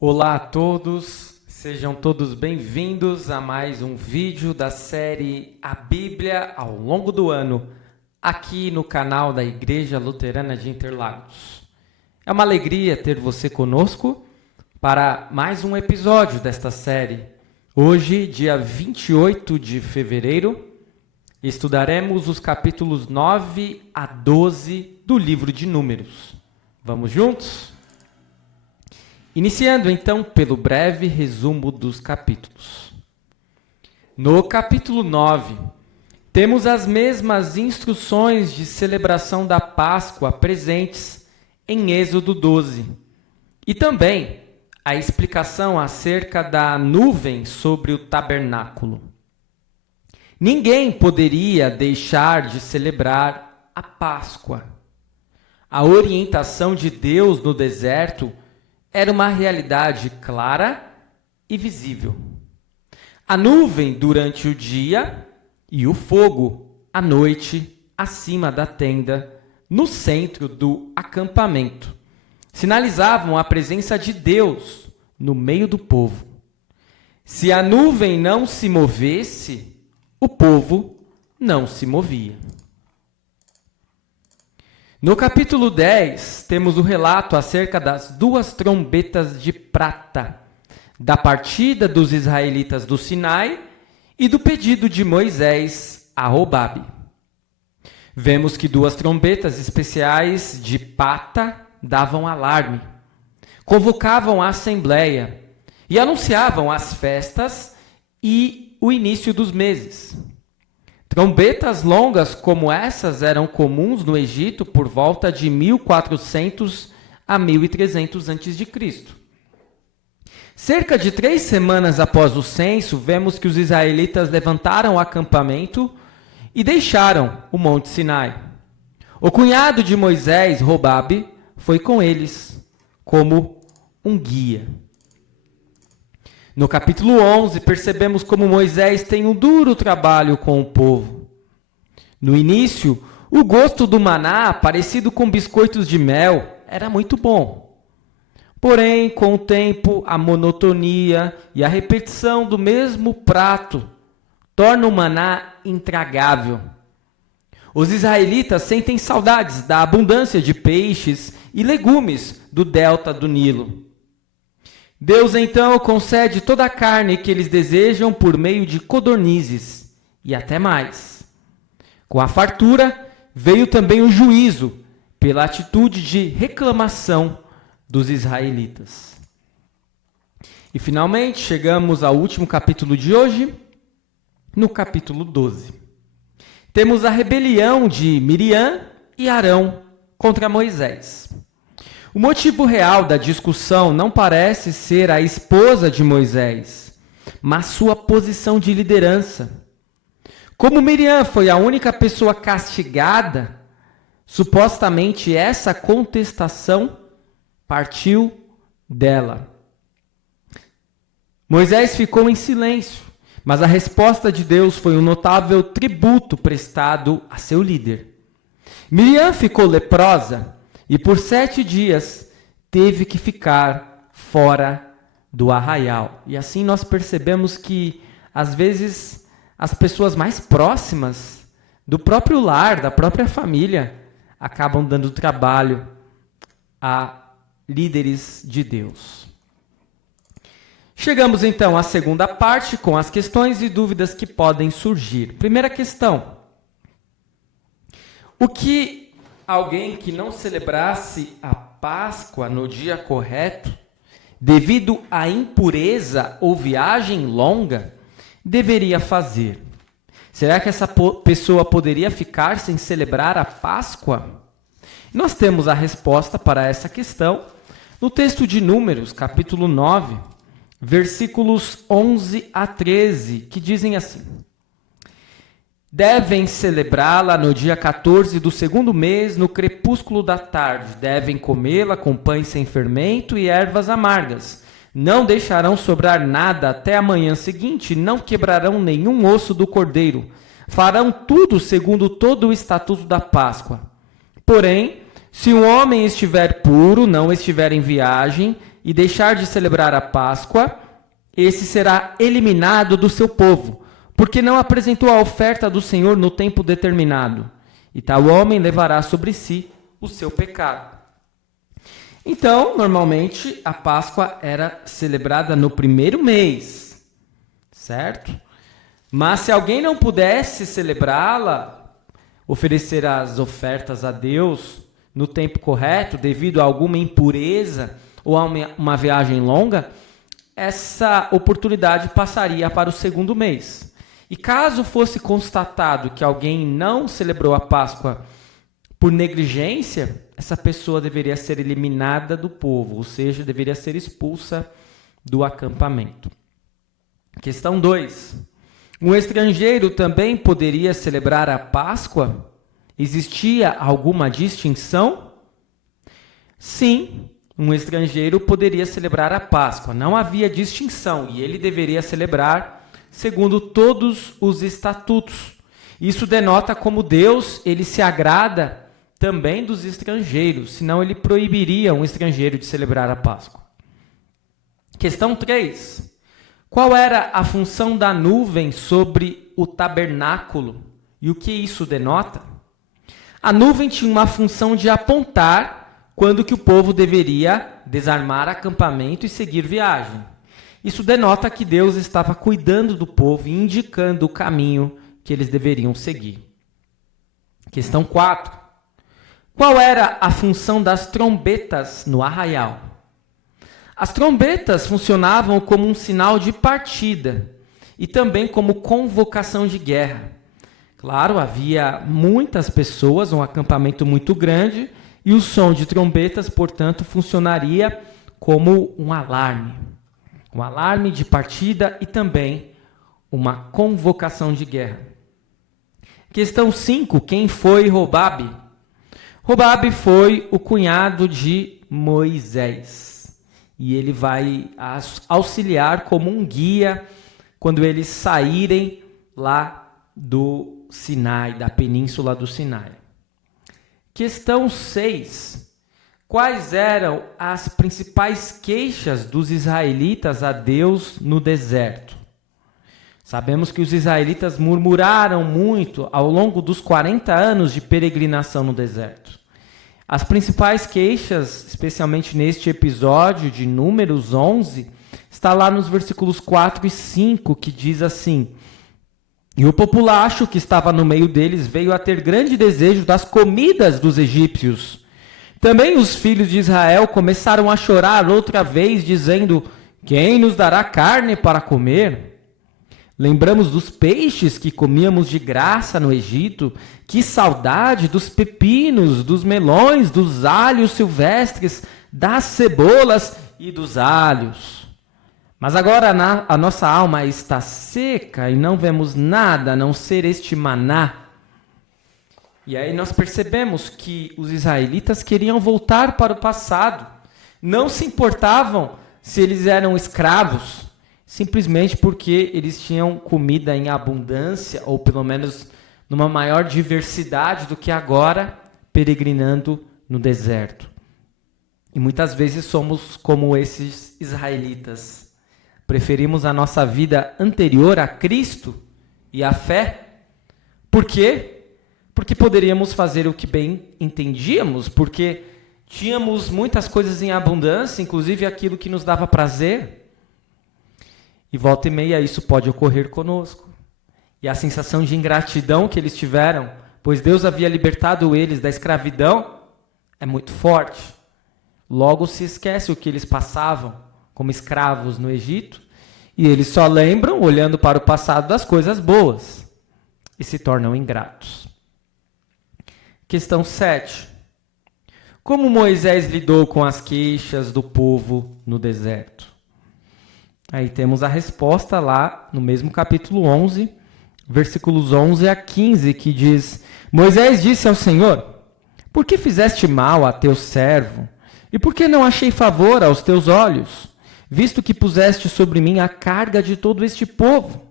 Olá a todos, sejam todos bem-vindos a mais um vídeo da série A Bíblia ao longo do ano, aqui no canal da Igreja Luterana de Interlagos. É uma alegria ter você conosco para mais um episódio desta série. Hoje, dia 28 de fevereiro, estudaremos os capítulos 9 a 12 do livro de Números. Vamos juntos? Iniciando então pelo breve resumo dos capítulos. No capítulo 9, temos as mesmas instruções de celebração da Páscoa presentes em Êxodo 12. E também a explicação acerca da nuvem sobre o tabernáculo. Ninguém poderia deixar de celebrar a Páscoa. A orientação de Deus no deserto era uma realidade clara e visível. A nuvem durante o dia e o fogo à noite acima da tenda, no centro do acampamento, sinalizavam a presença de Deus no meio do povo. Se a nuvem não se movesse, o povo não se movia. No capítulo 10, temos o relato acerca das duas trombetas de prata, da partida dos israelitas do Sinai e do pedido de Moisés a Hobabe. Vemos que duas trombetas especiais de prata davam alarme, convocavam a assembleia e anunciavam as festas e o início dos meses. Trombetas longas como essas eram comuns no Egito por volta de 1400 a 1300 a.C. Cerca de 3 semanas após o censo, vemos que os israelitas levantaram o acampamento e deixaram o Monte Sinai. O cunhado de Moisés, Hobabe, foi com eles como um guia. No capítulo 11, percebemos como Moisés tem um duro trabalho com o povo. No início, o gosto do maná, parecido com biscoitos de mel, era muito bom. Porém, com o tempo, a monotonia e a repetição do mesmo prato tornam o maná intragável. Os israelitas sentem saudades da abundância de peixes e legumes do delta do Nilo. Deus, então, concede toda a carne que eles desejam por meio de codornizes e até mais. Com a fartura, veio também o juízo pela atitude de reclamação dos israelitas. E, finalmente, chegamos ao último capítulo de hoje, no capítulo 12. Temos a rebelião de Miriam e Arão contra Moisés. O motivo real da discussão não parece ser a esposa de Moisés, mas sua posição de liderança. Como Miriam foi a única pessoa castigada, supostamente essa contestação partiu dela. Moisés ficou em silêncio, mas a resposta de Deus foi um notável tributo prestado a seu líder. Miriam ficou leprosa e por 7 dias teve que ficar fora do arraial. E assim nós percebemos que, às vezes, as pessoas mais próximas do próprio lar, da própria família, acabam dando trabalho a líderes de Deus. Chegamos então à segunda parte, com as questões e dúvidas que podem surgir. Primeira questão: o que alguém que não celebrasse a Páscoa no dia correto, devido à impureza ou viagem longa, deveria fazer? Será que essa pessoa poderia ficar sem celebrar a Páscoa? Nós temos a resposta para essa questão no texto de Números, capítulo 9, versículos 11 a 13, que dizem assim: devem celebrá-la no dia 14 do 2º mês, no crepúsculo da tarde. Devem comê-la com pães sem fermento e ervas amargas. Não deixarão sobrar nada até a manhã seguinte, não quebrarão nenhum osso do cordeiro. Farão tudo segundo todo o estatuto da Páscoa. Porém, se um homem estiver puro, não estiver em viagem, e deixar de celebrar a Páscoa, esse será eliminado do seu povo, porque não apresentou a oferta do Senhor no tempo determinado, e tal homem levará sobre si o seu pecado. Então, normalmente, a Páscoa era celebrada no primeiro mês, certo? Mas se alguém não pudesse celebrá-la, oferecer as ofertas a Deus no tempo correto, devido a alguma impureza ou a uma viagem longa, essa oportunidade passaria para o segundo mês. E caso fosse constatado que alguém não celebrou a Páscoa por negligência, essa pessoa deveria ser eliminada do povo, ou seja, deveria ser expulsa do acampamento. Questão 2. Um estrangeiro também poderia celebrar a Páscoa? Existia alguma distinção? Sim, um estrangeiro poderia celebrar a Páscoa. Não havia distinção e ele deveria celebrar segundo todos os estatutos. Isso denota como Deus ele se agrada também dos estrangeiros, senão ele proibiria um estrangeiro de celebrar a Páscoa. Questão 3. Qual era a função da nuvem sobre o tabernáculo e o que isso denota? A nuvem tinha uma função de apontar quando que o povo deveria desarmar acampamento e seguir viagem. Isso denota que Deus estava cuidando do povo e indicando o caminho que eles deveriam seguir. Questão 4. Qual era a função das trombetas no arraial? As trombetas funcionavam como um sinal de partida e também como convocação de guerra. Claro, havia muitas pessoas, um acampamento muito grande, e o som de trombetas, portanto, funcionaria como um alarme de partida e também uma convocação de guerra. Questão 5. Quem foi Robabe? Robabe foi o cunhado de Moisés. E ele vai auxiliar como um guia quando eles saírem lá do Sinai, da península do Sinai. Questão 6. Quais eram as principais queixas dos israelitas a Deus no deserto? Sabemos que os israelitas murmuraram muito ao longo dos 40 anos de peregrinação no deserto. As principais queixas, especialmente neste episódio de Números 11, está lá nos versículos 4 e 5, que diz assim: E o populacho que estava no meio deles veio a ter grande desejo das comidas dos egípcios. Também os filhos de Israel começaram a chorar outra vez, dizendo: Quem nos dará carne para comer? Lembramos dos peixes que comíamos de graça no Egito. Que saudade dos pepinos, dos melões, dos alhos silvestres, das cebolas e dos alhos. Mas agora a nossa alma está seca e não vemos nada a não ser este maná. E aí nós percebemos que os israelitas queriam voltar para o passado. Não se importavam se eles eram escravos, simplesmente porque eles tinham comida em abundância, ou pelo menos numa maior diversidade do que agora, peregrinando no deserto. E muitas vezes somos como esses israelitas. Preferimos a nossa vida anterior a Cristo e à fé. Por quê? Porque poderíamos fazer o que bem entendíamos, porque tínhamos muitas coisas em abundância, inclusive aquilo que nos dava prazer. E volta e meia isso pode ocorrer conosco. E a sensação de ingratidão que eles tiveram, pois Deus havia libertado eles da escravidão, é muito forte. Logo se esquece o que eles passavam como escravos no Egito, e eles só lembram, olhando para o passado, das coisas boas, e se tornam ingratos. Questão 7. Como Moisés lidou com as queixas do povo no deserto? Aí temos a resposta lá no mesmo capítulo 11, versículos 11 a 15, que diz: Moisés disse ao Senhor: Por que fizeste mal a teu servo? E por que não achei favor aos teus olhos, visto que puseste sobre mim a carga de todo este povo?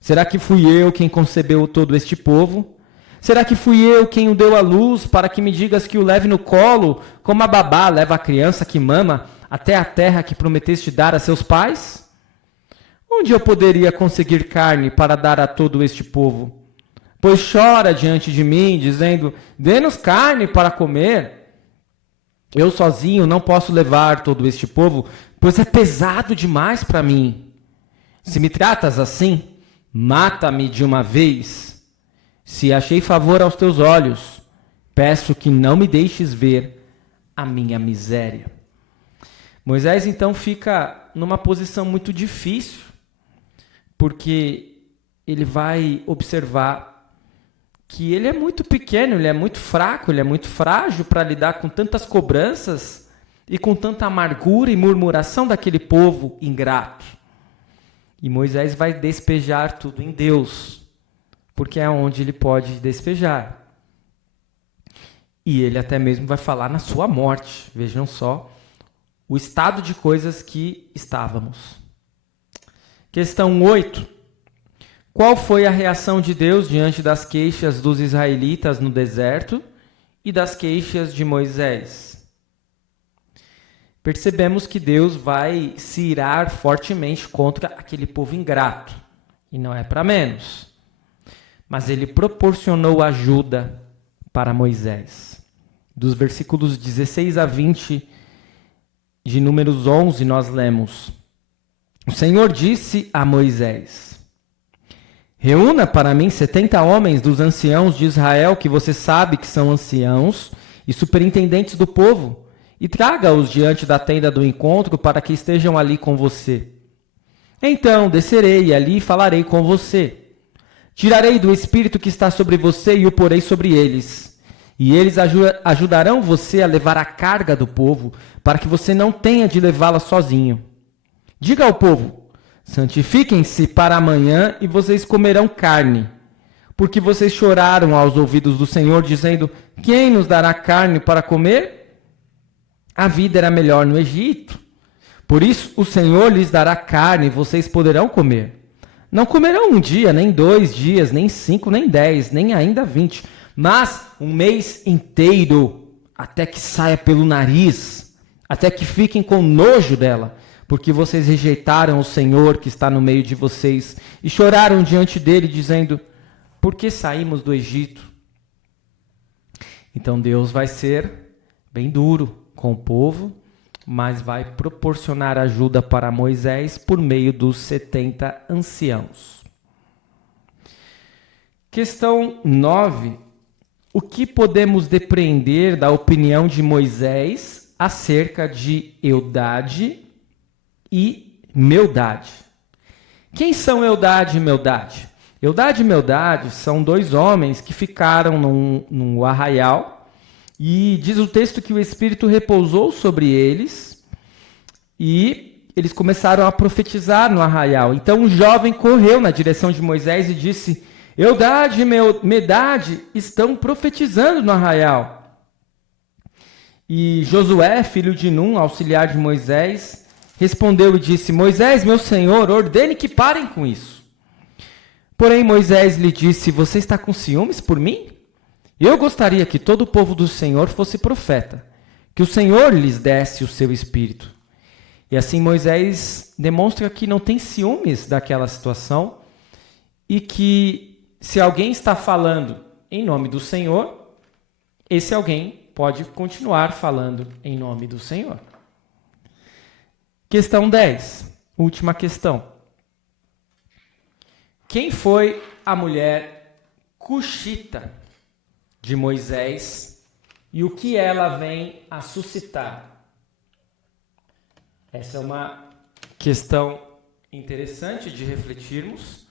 Será que fui eu quem concebeu todo este povo? Será que fui eu quem o deu à luz, para que me digas que o leve no colo, como a babá leva a criança que mama, até a terra que prometeste dar a seus pais? Onde eu poderia conseguir carne para dar a todo este povo? Pois chora diante de mim, dizendo, dê-nos carne para comer. Eu sozinho não posso levar todo este povo, pois é pesado demais para mim. Se me tratas assim, mata-me de uma vez. Se achei favor aos teus olhos, peço que não me deixes ver a minha miséria. Moisés então fica numa posição muito difícil, porque ele vai observar que ele é muito pequeno, ele é muito fraco, ele é muito frágil para lidar com tantas cobranças e com tanta amargura e murmuração daquele povo ingrato. E Moisés vai despejar tudo em Deus, porque é onde ele pode despejar. E ele até mesmo vai falar na sua morte. Vejam só o estado de coisas que estávamos. Questão 8. Qual foi a reação de Deus diante das queixas dos israelitas no deserto e das queixas de Moisés? Percebemos que Deus vai se irar fortemente contra aquele povo ingrato. E não é para menos. Mas ele proporcionou ajuda para Moisés. Dos versículos 16 a 20 de Números 11, nós lemos: O Senhor disse a Moisés: Reúna para mim 70 homens dos anciãos de Israel, que você sabe que são anciãos e superintendentes do povo, e traga-os diante da tenda do encontro para que estejam ali com você. Então descerei e ali falarei com você. Tirarei do espírito que está sobre você e o porei sobre eles. E eles ajudarão você a levar a carga do povo, para que você não tenha de levá-la sozinho. Diga ao povo: santifiquem-se para amanhã e vocês comerão carne. Porque vocês choraram aos ouvidos do Senhor, dizendo: quem nos dará carne para comer? A vida era melhor no Egito. Por isso o Senhor lhes dará carne e vocês poderão comer. Não comerão 1 dia, nem 2 dias, nem 5, nem 10, nem ainda 20, mas 1 mês inteiro, até que saia pelo nariz, até que fiquem com nojo dela. Porque vocês rejeitaram o Senhor que está no meio de vocês e choraram diante dele, dizendo: por que saímos do Egito? Então Deus vai ser bem duro com o povo, mas vai proporcionar ajuda para Moisés por meio dos 70 anciãos. Questão 9. O que podemos depreender da opinião de Moisés acerca de Eldade e Meldade? Quem são Eldade e Meldade? Eldade e Meldade são 2 homens que ficaram num arraial, e diz o texto que o Espírito repousou sobre eles e eles começaram a profetizar no arraial. Então um jovem correu na direção de Moisés e disse: Eldade e Meldade estão profetizando no arraial. E Josué, filho de Num, auxiliar de Moisés, respondeu e disse: Moisés, meu senhor, ordene que parem com isso. Porém Moisés lhe disse: você está com ciúmes por mim? Eu gostaria que todo o povo do Senhor fosse profeta, que o Senhor lhes desse o seu espírito. E assim Moisés demonstra que não tem ciúmes daquela situação e que se alguém está falando em nome do Senhor, esse alguém pode continuar falando em nome do Senhor. Questão 10, última questão. Quem foi a mulher cuxita de Moisés e o que ela vem a suscitar? Essa é uma questão interessante de refletirmos,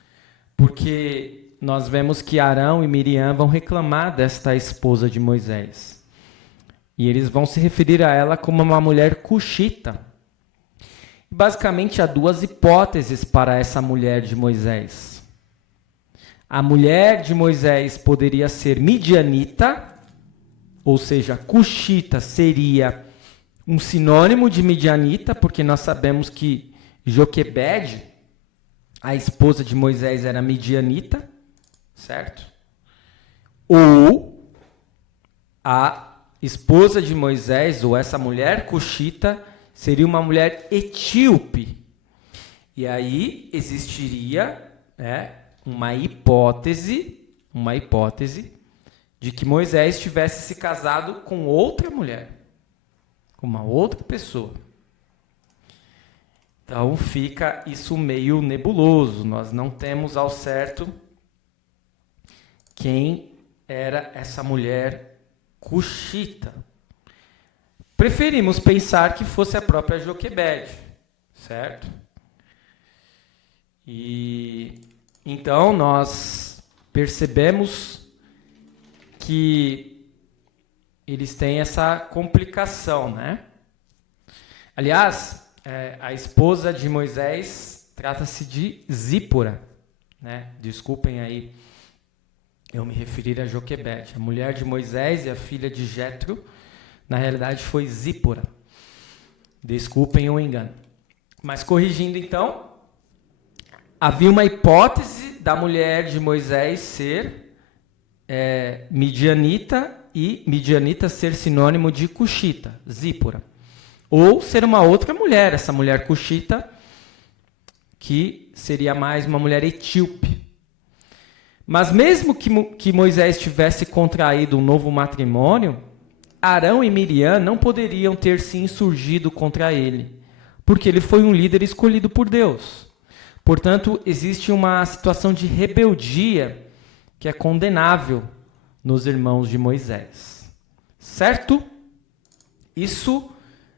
porque nós vemos que Arão e Miriam vão reclamar desta esposa de Moisés. E eles vão se referir a ela como uma mulher cuxita. Basicamente, há 2 hipóteses para essa mulher de Moisés. A mulher de Moisés poderia ser midianita, ou seja, cuxita seria um sinônimo de midianita, porque nós sabemos que Joquebede, a esposa de Moisés, era midianita, certo? Ou a esposa de Moisés, ou essa mulher cuxita, seria uma mulher etíope. E aí existiria, uma hipótese de que Moisés tivesse se casado com outra mulher, com uma outra pessoa. Então fica isso meio nebuloso, nós não temos ao certo quem era essa mulher cuxita. Preferimos pensar que fosse a própria Joquebede, certo? E então nós percebemos que eles têm essa complicação, né? Aliás, a esposa de Moisés trata-se de Zípora, né? Desculpem aí eu me referir a Joquebede. A mulher de Moisés e a filha de Jetro, na realidade, foi Zípora. Desculpem o engano. Mas corrigindo então, havia uma hipótese da mulher de Moisés ser midianita e midianita ser sinônimo de cuxita, Zípora. Ou ser uma outra mulher, essa mulher cuxita, que seria mais uma mulher etíope. Mas mesmo que Moisés tivesse contraído um novo matrimônio, Arão e Miriam não poderiam ter se insurgido contra ele, porque ele foi um líder escolhido por Deus. Portanto, existe uma situação de rebeldia que é condenável nos irmãos de Moisés. Certo? Isso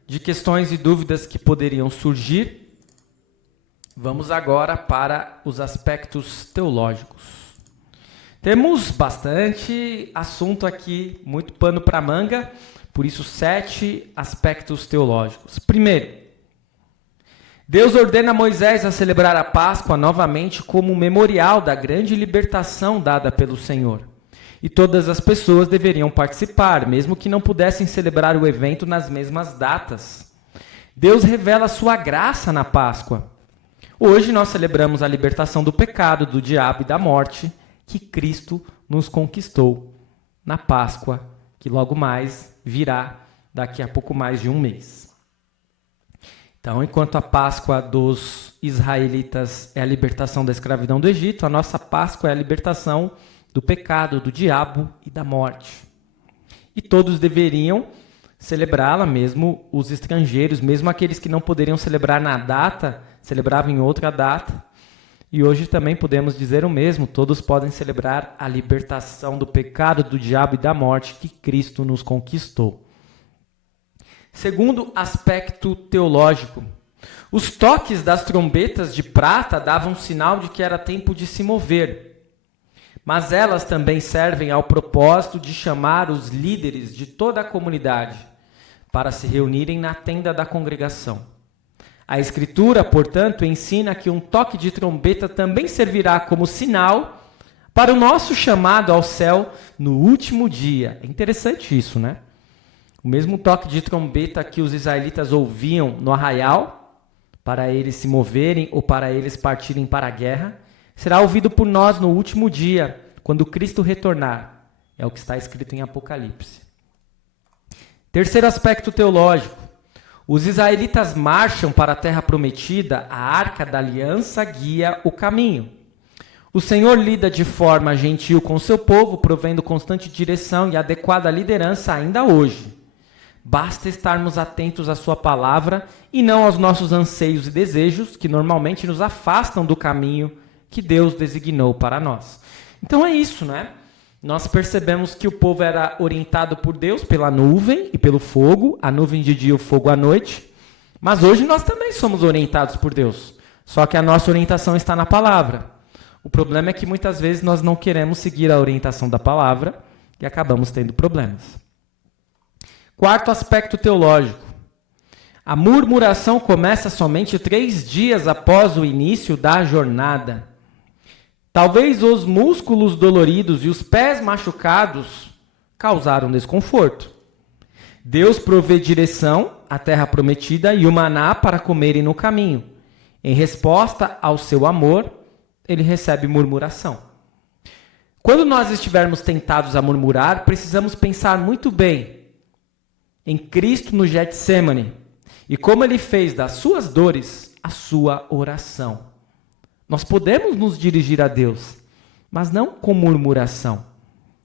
de questões e dúvidas que poderiam surgir. Vamos agora para os aspectos teológicos. Temos bastante assunto aqui, muito pano para manga, por isso 7 aspectos teológicos. Primeiro, Deus ordena a Moisés a celebrar a Páscoa novamente como um memorial da grande libertação dada pelo Senhor. E todas as pessoas deveriam participar, mesmo que não pudessem celebrar o evento nas mesmas datas. Deus revela a sua graça na Páscoa. Hoje nós celebramos a libertação do pecado, do diabo e da morte, que Cristo nos conquistou na Páscoa, que logo mais virá daqui a pouco mais de um mês. Então, enquanto a Páscoa dos israelitas é a libertação da escravidão do Egito, a nossa Páscoa é a libertação do pecado, do diabo e da morte. E todos deveriam celebrá-la, mesmo os estrangeiros, mesmo aqueles que não poderiam celebrar na data, celebravam em outra data. E hoje também podemos dizer o mesmo, todos podem celebrar a libertação do pecado, do diabo e da morte que Cristo nos conquistou. Segundo aspecto teológico, os toques das trombetas de prata davam sinal de que era tempo de se mover, mas elas também servem ao propósito de chamar os líderes de toda a comunidade para se reunirem na tenda da congregação. A Escritura, portanto, ensina que um toque de trombeta também servirá como sinal para o nosso chamado ao céu no último dia. É interessante isso, né? O mesmo toque de trombeta que os israelitas ouviam no arraial, para eles se moverem ou para eles partirem para a guerra, será ouvido por nós no último dia, quando Cristo retornar. É o que está escrito em Apocalipse. Terceiro aspecto teológico. Os israelitas marcham para a terra prometida, a arca da aliança guia o caminho. O Senhor lida de forma gentil com seu povo, provendo constante direção e adequada liderança ainda hoje. Basta estarmos atentos à sua palavra e não aos nossos anseios e desejos, que normalmente nos afastam do caminho que Deus designou para nós. Então é isso, né? Nós percebemos que o povo era orientado por Deus pela nuvem e pelo fogo, a nuvem de dia e o fogo à noite. Mas hoje nós também somos orientados por Deus, só que a nossa orientação está na palavra. O problema é que muitas vezes nós não queremos seguir a orientação da palavra e acabamos tendo problemas. Quarto aspecto teológico. A murmuração começa somente 3 dias após o início da jornada. Talvez os músculos doloridos e os pés machucados causaram desconforto. Deus provê direção à terra prometida e o maná para comerem no caminho. Em resposta ao seu amor, ele recebe murmuração. Quando nós estivermos tentados a murmurar, precisamos pensar muito bem em Cristo no Getsêmani e como ele fez das suas dores a sua oração. Nós podemos nos dirigir a Deus, mas não com murmuração.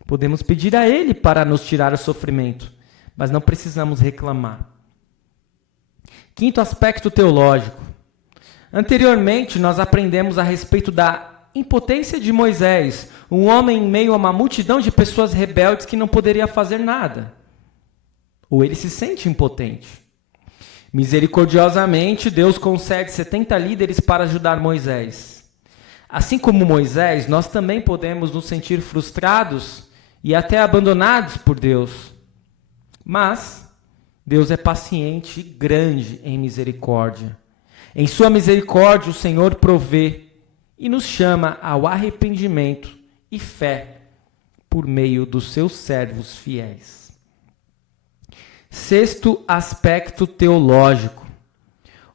Podemos pedir a Ele para nos tirar o sofrimento, mas não precisamos reclamar. Quinto aspecto teológico. Anteriormente, nós aprendemos a respeito da impotência de Moisés, um homem em meio a uma multidão de pessoas rebeldes que não poderia fazer nada. Ou ele se sente impotente. Misericordiosamente, Deus concede 70 líderes para ajudar Moisés. Assim como Moisés, nós também podemos nos sentir frustrados e até abandonados por Deus. Mas Deus é paciente e grande em misericórdia. Em sua misericórdia, o Senhor provê e nos chama ao arrependimento e fé por meio dos seus servos fiéis. Sexto aspecto teológico.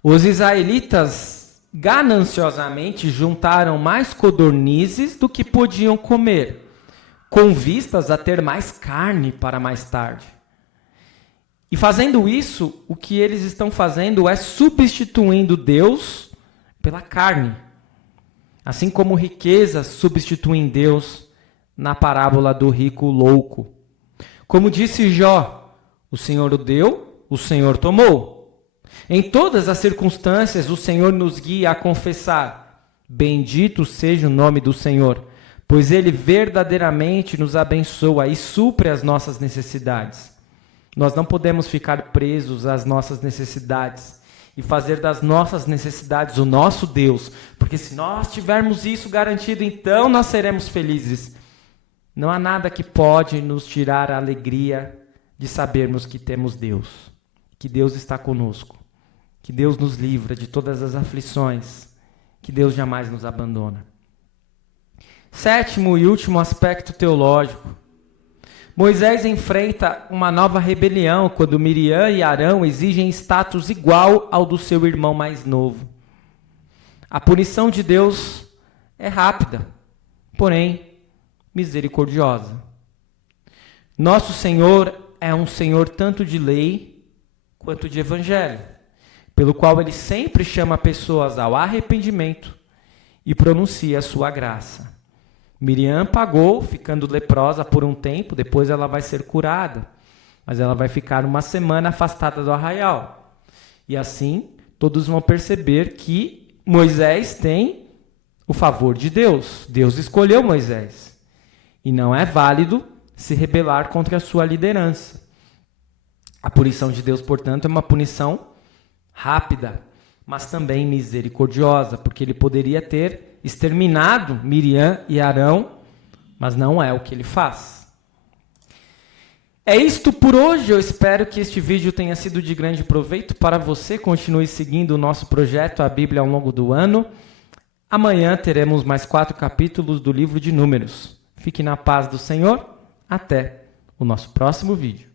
Os israelitas gananciosamente juntaram mais codornizes do que podiam comer, com vistas a ter mais carne para mais tarde. E fazendo isso, o que eles estão fazendo é substituindo Deus pela carne. Assim como riquezas substituem Deus na parábola do rico louco. Como disse Jó, o Senhor o deu, o Senhor tomou. Em todas as circunstâncias, o Senhor nos guia a confessar: bendito seja o nome do Senhor, pois Ele verdadeiramente nos abençoa e supre as nossas necessidades. Nós não podemos ficar presos às nossas necessidades e fazer das nossas necessidades o nosso Deus, porque se nós tivermos isso garantido, então nós seremos felizes. Não há nada que pode nos tirar a alegria de sabermos que temos Deus, que Deus está conosco, que Deus nos livra de todas as aflições, que Deus jamais nos abandona. Sétimo e último aspecto teológico. Moisés enfrenta uma nova rebelião quando Miriam e Arão exigem status igual ao do seu irmão mais novo. A punição de Deus é rápida, porém misericordiosa. Nosso Senhor é um Senhor tanto de lei quanto de evangelho, pelo qual Ele sempre chama pessoas ao arrependimento e pronuncia a sua graça. Miriam pagou, ficando leprosa por um tempo, depois ela vai ser curada, mas ela vai ficar uma semana afastada do arraial. E assim, todos vão perceber que Moisés tem o favor de Deus. Deus escolheu Moisés. E não é válido se rebelar contra a sua liderança. A punição de Deus, portanto, é uma punição rápida, mas também misericordiosa, porque Ele poderia ter exterminado Miriam e Arão, mas não é o que Ele faz. É isto por hoje. Eu espero que este vídeo tenha sido de grande proveito para você. Continue seguindo o nosso projeto, a Bíblia, ao longo do ano. Amanhã teremos mais 4 capítulos do livro de Números. Fique na paz do Senhor. Até o nosso próximo vídeo.